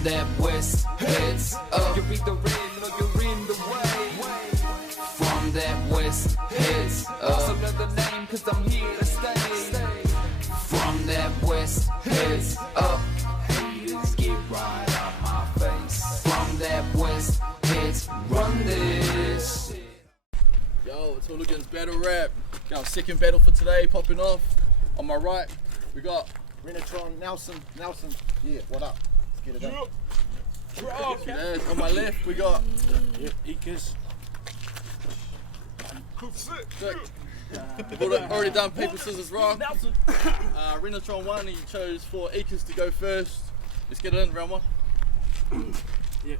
From that west, heads up. You beat the rim, or you're in the way. From that west, heads up. So another name, cause I'm here to stay. From that west, heads up. Haters get right out my face. From that west, heads run this. Yo, it's Hooligans Battle Rap. Got our second battle for today popping off. On my right, we got Renatron, Nelson. Yeah, what up? Let's get it done. and on my left, we got Ekiz. We've already done paper, scissors, rock. Renatron won, he chose for Ekiz to go first. Let's get it in, round one. Yeah.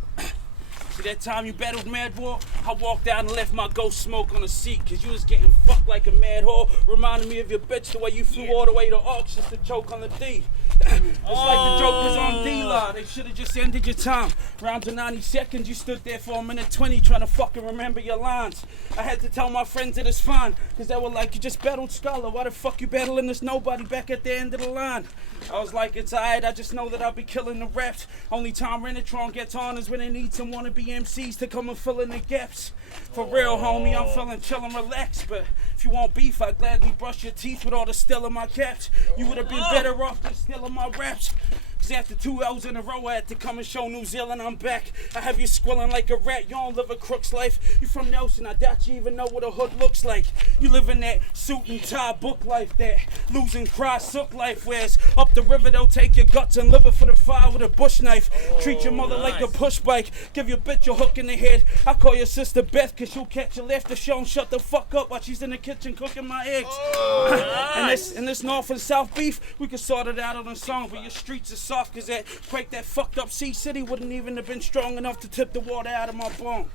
See that time you battled Mad War? I walked out and left my ghost smoke on the seat, cause you was getting fucked like a mad whore. Reminded me of your bitch, the way you flew all the way to auctions to choke on the D. It's like the joke was on D-Law, they should've just ended your time. Round to 90 seconds, you stood there for a minute 20 trying to fucking remember your lines. I had to tell my friends that it's fine, cause they were like, you just battled Scholar, why the fuck you battling this nobody back at the end of the line? I was like, it's alright, I just know that I'll be killing the raps. Only time Renatron gets on is when they need some wannabe MCs to come and fill in the gaps. For real, homie, I'm feeling chill and relaxed, but if you want beef, I'd gladly brush your teeth with all the still in my caps. You would have been better off than stealing my raps. Cause after 2 L's in a row, I had to come and show New Zealand I'm back. I have you squilling like a rat, you don't live a crook's life. You from Nelson, I doubt you even know what a hood looks like. You live in that suit and tie book life, that losing cry sook life. Whereas up the river, they'll take your guts and liver for the fire with a bush knife. Treat your mother like a push bike, give your bitch a hook in the head. I call your sister Beth cause she'll catch you left if she don't shut the fuck up while she's in the kitchen cooking my eggs. And this north and south beef, we could sort it out on a song, but your streets are soft cause that quake that fucked up Sea City wouldn't even have been strong enough to tip the water out of my bone.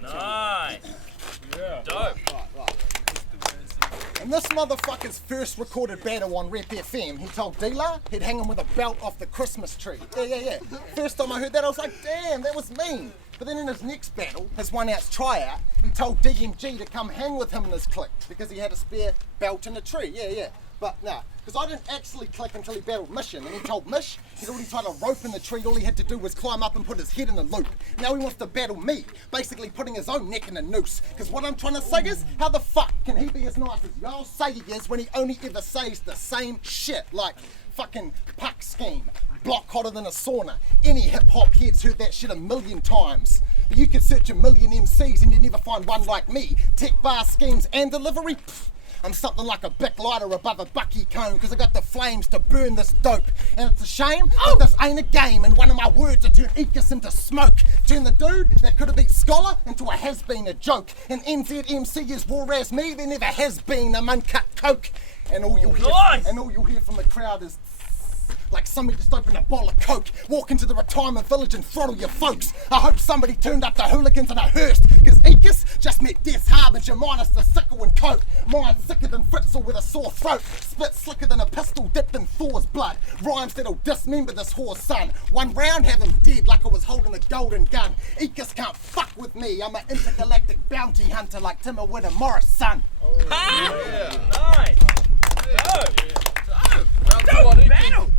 Nice. Yeah. Dope. And this motherfucker's first recorded battle on Rep FM, he told D-La he'd hang him with a belt off the Christmas tree. Yeah. First time I heard that, I was like, damn, that was mean. But then in his next battle, his 1Outs tryout, he told DMG to come hang with him in his clique because he had a spare belt in a tree. Yeah. But nah, because I didn't actually click until he battled Mission, and he told Mish he'd already tried a rope in the tree, all he had to do was climb up and put his head in a loop. Now he wants to battle me, basically putting his own neck in a noose. Because what I'm trying to say is, how the fuck can he be as nice as y'all say he is when he only ever says the same shit, like fucking puck scheme, block hotter than a sauna. Any hip-hop head's heard that shit a million times. But you could search a million MCs and you'd never find one like me. Tech bar schemes and delivery, pfft. I'm something like a Bic lighter above a bucky cone because I got the flames to burn this dope. And it's a shame that this ain't a game and one of my words to turn Ekiz into smoke. Turn the dude that could have been Scholar into a has-been a joke. And NZMC is raw as me, there never has been a uncut coke. And all you'll hear from the crowd is like somebody just opened a bottle of coke, walk into the retirement village and throttle your folks. I hope somebody turned up the Hooligans in a hearse, cause Ekiz just met Death's Harbinger minus the sickle and coat. Mine's sicker than Fritzl with a sore throat, spit slicker than a pistol dipped in Thor's blood. Rhymes that'll dismember this whore's son. One round, have him dead like I was holding a golden gun. Ekiz can't fuck with me, I'm an intergalactic bounty hunter like Timmerwood and Morris' son. Nice. Dope battle!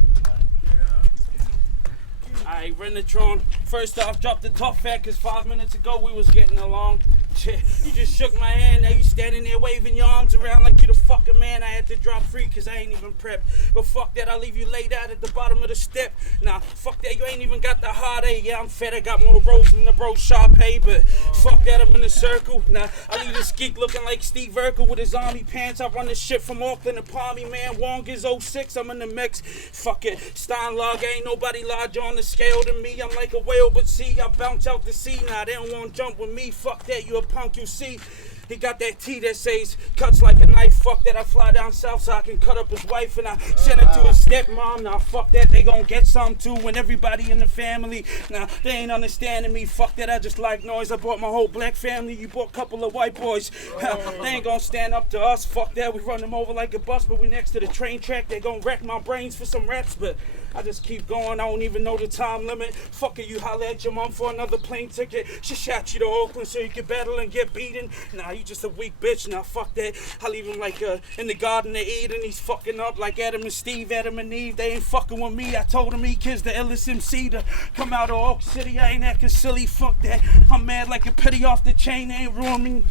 Alright, Renatron, first off, drop the top fat cause 5 minutes ago we was getting along. You just shook my hand, now you standing there waving your arms around like you the fucking man. I had to drop free cause I ain't even prepped. But fuck that, I'll leave you laid out at the bottom of the step. Nah, fuck that, you ain't even got the heart A. Yeah, I'm fed, I got more rolls than the bro Sharpay. But fuck that, I'm in a circle. Nah, I leave this geek looking like Steve Urkel with his army pants. I run this shit from Auckland to Palmy, man. Wong is 06, I'm in the mix. Fuck it, Steinlog, ain't nobody larger on the scale than me. I'm like a whale, but see, I bounce out the sea. Nah, they don't want to jump with me. Fuck that, you a punk, you see. He got that T that says, cuts like a knife. Fuck that, I fly down south so I can cut up his wife and I send her to his stepmom. Now fuck that, they gon' get some too. And everybody in the family, now they ain't understanding me. Fuck that, I just like noise. I brought my whole black family, you brought a couple of white boys. They ain't gon' stand up to us. Fuck that, we run them over like a bus, but we next to the train track. They gon' wreck my brains for some raps, but I just keep going, I don't even know the time limit. Fuck it, you holler at your mom for another plane ticket. She shot you to Oakland so you could battle and get beaten. Nah, you just a weak bitch, now fuck that. I leave him like in the Garden of Eden. He's fucking up like Adam and Steve, Adam and Eve. They ain't fucking with me. I told him Ekiz, the illest MC to come out of Oak City. I ain't acting silly, fuck that. I'm mad like a pity off the chain. They ain't ruining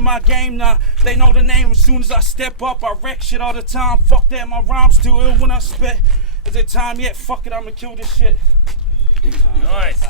my game now. They know the name as soon as I step up. I wreck shit all the time. Fuck that, my rhymes too ill when I spit. Is it time yet? Fuck it, I'ma kill this shit. Nice.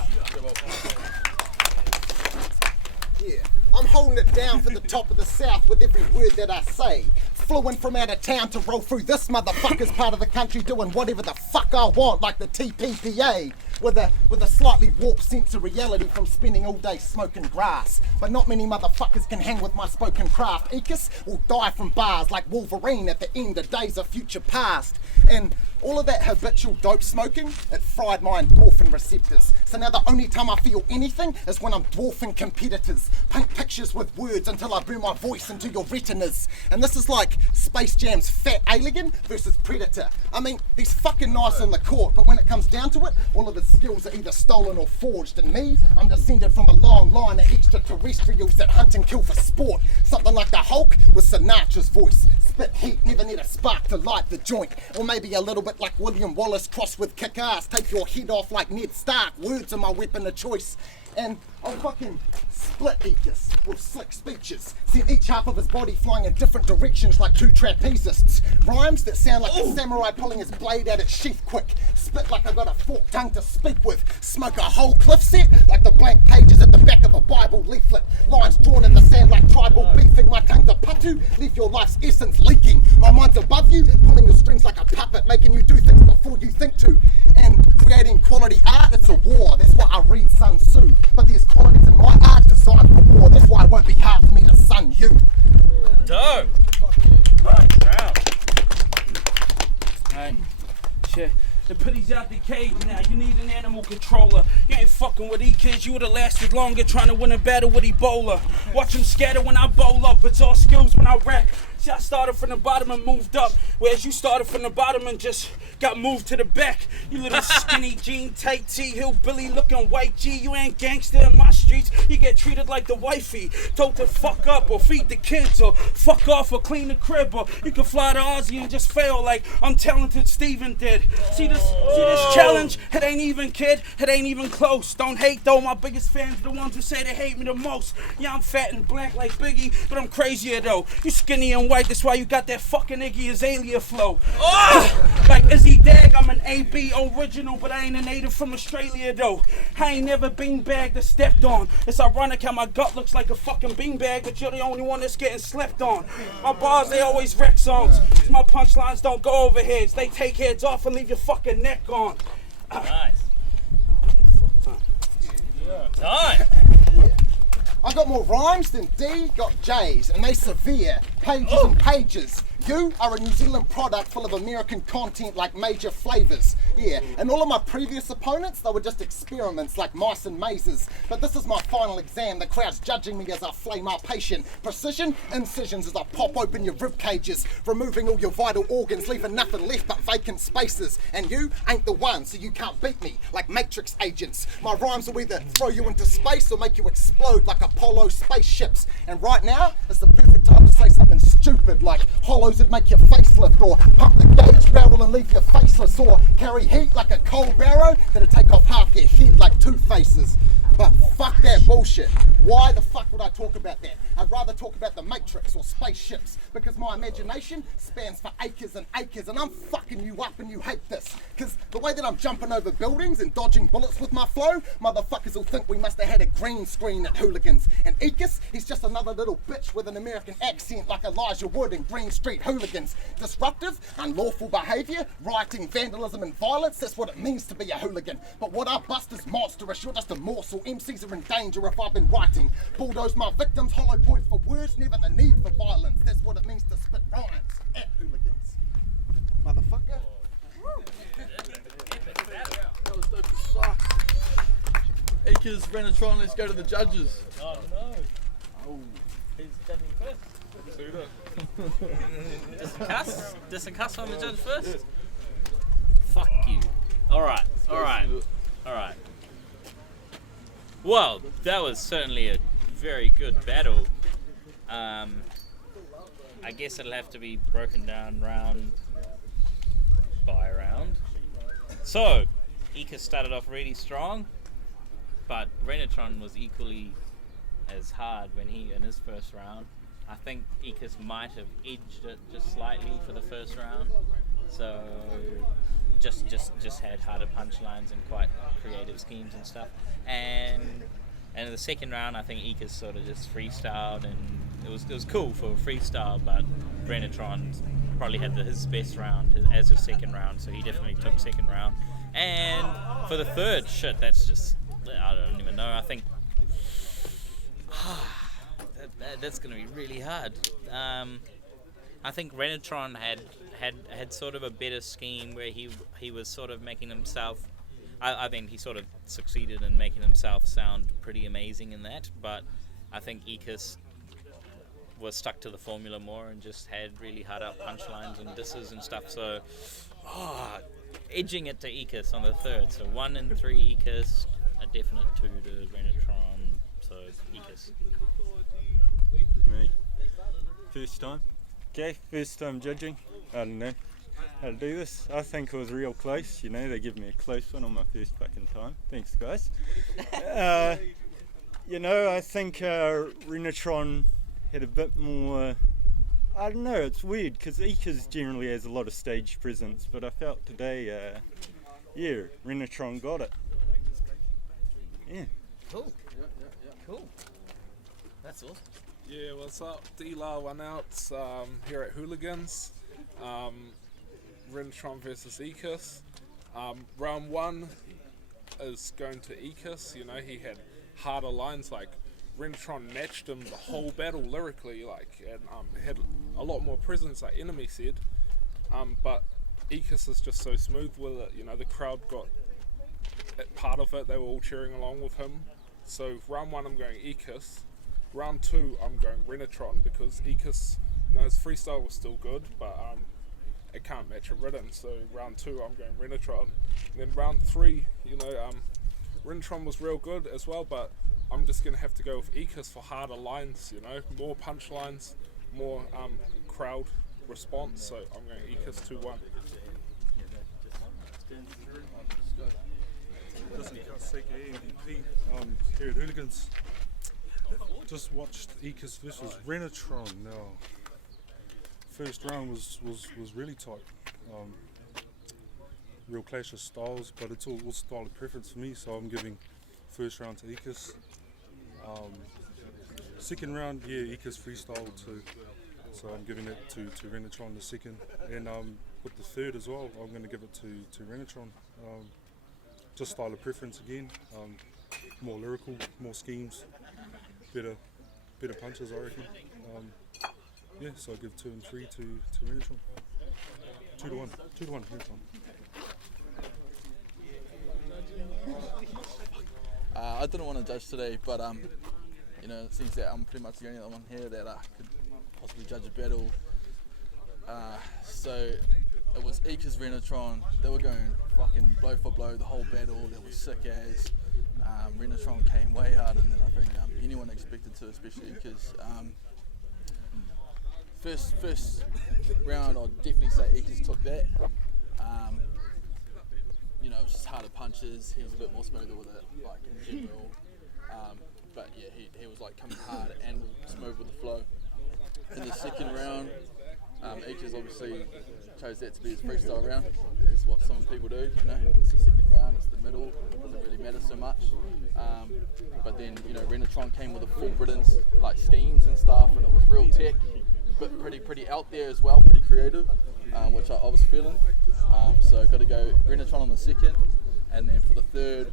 Yeah, I'm holding it down for the top of the South with every word that I say. Flew in from out of town to roll through this motherfucker's part of the country doing whatever the fuck I want, like the TPPA. With a slightly warped sense of reality from spending all day smoking grass. But not many motherfuckers can hang with my spoken craft. Ekiz will die from bars like Wolverine at the end of days of future past. And all of that habitual dope smoking, it fried my endorphin receptors. So now the only time I feel anything is when I'm dwarfing competitors. Paint pictures with words until I burn my voice into your retinas. And this is like Space Jam's fat alien versus Predator. I mean, he's fucking nice on the court, but when it comes down to it, all of his skills are either stolen or forged. And me, I'm descended from a long line of extraterrestrials that hunt and kill for sport. Something like the Hulk with Sinatra's voice. Spit heat, never need a spark to light the joint. Or maybe a little bit like William Wallace crossed with kick-ass. Take your head off like Ned Stark. Words are my weapon of choice. And I'll fucking split Ekiz with slick speeches. Send each half of his body flying in different directions like two trapezists. Rhymes that sound like a samurai pulling his blade out its sheath quick. Spit like I got a forked tongue to speak with. Smoke a whole cliff set like the blank pages at the back of a Bible leaflet. Lines drawn in the sand like tribal beefing. My tongue's a patu, leave your life's essence leaking. My mind's above you, pulling the strings like a puppet, making you do things before you think to. And creating quality art, it's a war. That's why I read Sun Tzu. But there's qualities in my art designed for war. That's why it won't be hard for me to sun you. Dope. Nice round. Alright, shit. The pity's out the cage now. You need an animal controller. You ain't fucking with Ekiz. You would've lasted longer trying to win a battle with Ebola. Watch him scatter when I bowl up. It's all skills when I rap. See, I started from the bottom and moved up, whereas you started from the bottom and just got moved to the back. You little skinny jean, tight tee, hillbilly looking white G. You ain't gangster in my streets. You get treated like the wifey. Told to fuck up or feed the kids or fuck off or clean the crib, or you can fly to Aussie and just fail like untalented Steven did. See this challenge? It ain't even, kid. It ain't even close. Don't hate though. My biggest fans are the ones who say they hate me the most. Yeah, I'm fat and black like Biggie, but I'm crazier though. You skinny and white. That's why you got that fucking Iggy Azalea flow. Like Izzy Dag, I'm an AB original, but I ain't a native from Australia though. I ain't never beanbagged or stepped on. It's ironic how my gut looks like a fucking beanbag, but you're the only one that's getting slept on. My bars, they always wreck songs. My punchlines don't go over heads. They take heads off and leave your fucking neck on. Nice. Time. I got more rhymes than D got J's, and they severe, pages and pages. You are a New Zealand product full of American content like major flavours. Yeah, and all of my previous opponents, they were just experiments like mice and mazes. But this is my final exam. The crowd's judging me as I flame our patient. Precision incisions as I pop open your rib cages, removing all your vital organs, leaving nothing left but vacant spaces. And you ain't the one, so you can't beat me like Matrix agents. My rhymes will either throw you into space or make you explode like Apollo spaceships. And right now is the perfect time to say something stupid like hollows would make your facelift, or pump the gauge barrel and leave you faceless, or carry heat like a coal barrow that'll take off half your head like Two Faces. But fuck that bullshit. Why the fuck would I talk about that? I'd rather talk about the Matrix or spaceships, because my imagination spans for acres and acres, and I'm fucking you up and you hate this. Because the way that I'm jumping over buildings and dodging bullets with my flow, motherfuckers will think we must have had a green screen at Hooligans. And Ekiz, he's just another little bitch with an American accent like Elijah Wood in Green Street Hooligans. Disruptive, unlawful behaviour, rioting, vandalism and violence, that's what it means to be a hooligan. But what I bust is monstrous, you're just a morsel. MCs are in danger if I've been writing. Bulldoze my victims, hollow points for words, never the need for violence. That's what it means to spit rhymes at Hooligans. Motherfucker. That was dope as fuck. Ekiz, Renatron, let's go to the judges. Oh no. Oh. Who's judging first? Does the cuss on the judge first? Fuck you. All right. Well, that was certainly a very good battle. I guess it'll have to be broken down round by round. So, Ekiz started off really strong, but Renatron was equally as hard when in his first round. I think Ekiz might have edged it just slightly for the first round, so just had harder punchlines and quite creative schemes and stuff. And in the second round, I think Ekiz sort of just freestyled, and it was cool for freestyle. But Renatron probably had his best round as a second round, so he definitely took second round. And for the third, that's just, I don't even know. I think that's going to be really hard. I think Renatron had sort of a better scheme where he was sort of making himself. I think he sort of succeeded in making himself sound pretty amazing in that, but I think Ekiz was stuck to the formula more and just had really hard up punchlines and disses and stuff. So, edging it to Ekiz on the third. So 1 and 3 Ekiz, a definite 2 to Renatron. So Ekiz. Me. First time. Okay, first time judging. I don't know how to do this. I think it was real close, they give me a close one on my first fucking time. Thanks, guys. I think Renatron had a bit more, I don't know, it's weird because Ekiz generally has a lot of stage presence, but I felt today, Renatron got it. Yeah. Cool. Cool. That's awesome. Yeah, what's up? D-La 1Outs here at Hooligans. Renatron versus Ekiz. Round 1 is going to Ekiz. He had harder lines. Like Renatron matched him the whole battle lyrically, and had a lot more presence, like Enemy said. But Ekiz is just so smooth with it. The crowd got part of it. They were all cheering along with him. So round 1, I'm going Ekiz. Round 2, I'm going Renatron because Ekiz, his freestyle was still good, but it can't match a written. So round 2, I'm going Renatron. And then round 3, Renatron was real good as well, but I'm just gonna have to go with Ekiz for harder lines. More punchlines, more crowd response. So I'm going Ekiz 2-1. Listen, MVP here at Hooligans. Just watched Ekiz versus Renatron. Now, first round was really tight. Real clash of styles, but it's all style of preference for me. So I'm giving first round to Ekiz. Second round, Ekiz freestyle too. So I'm giving it to Renatron the second, and with the third as well, I'm going to give it to Renatron. Just style of preference again. More lyrical, more schemes. Better punches, I reckon. So I'll give 2 and 3 to Renatron. 2-1 Renatron. I didn't want to judge today, but it seems that I'm pretty much the only one here that could possibly judge a battle. So it was Ekiz Renatron. They were going fucking blow for blow the whole battle. That was sick as. Renatron came way harder than I think anyone expected to, especially because first round I'd definitely say Ekiz took that. It was just harder punches. He was a bit more smoother with it, like in general. But yeah, he was like coming hard and smooth with the flow. In the second round, Ekiz obviously chose that to be his freestyle round. Is what some people do, It's the second round, it's the middle, it doesn't really matter so much. But then, Renatron came with a full written like schemes and stuff, and it was real tech, but pretty out there as well, pretty creative, which I was feeling. So got to go Renatron on the second, and then for the third,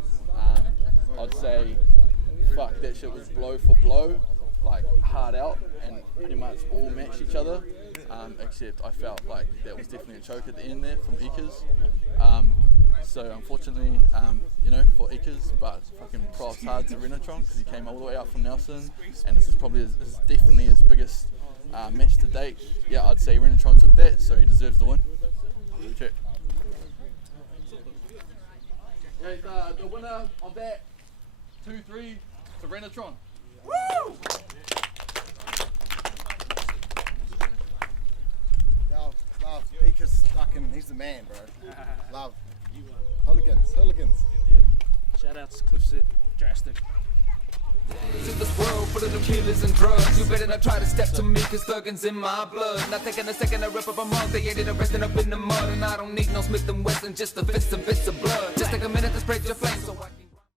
I'd say, fuck, that shit was blow for blow, like hard out, and pretty much all matched each other. Except I felt like that was definitely a choke at the end there from Ekiz. So unfortunately, for Ekiz, but fucking props hard to Renatron because he came all the way out from Nelson, and this is definitely his biggest match to date. Yeah, I'd say Renatron took that, so he deserves the win. Check. Okay, the winner of that 2-3 to Renatron. Woo! Love. Ekiz fucking, he's the man, bro. Love. Hooligans. Yeah. Shout out to Cliffset. Drastic. In this world full of them killers and drugs, you better not try to step to me, cause thugging's in my blood. Not taking a second to rip up a mug, they ain't arresting up in the mud. And I don't need no Smith & Wesson, just a fist and bits of blood. Just take a minute to spread your flame, so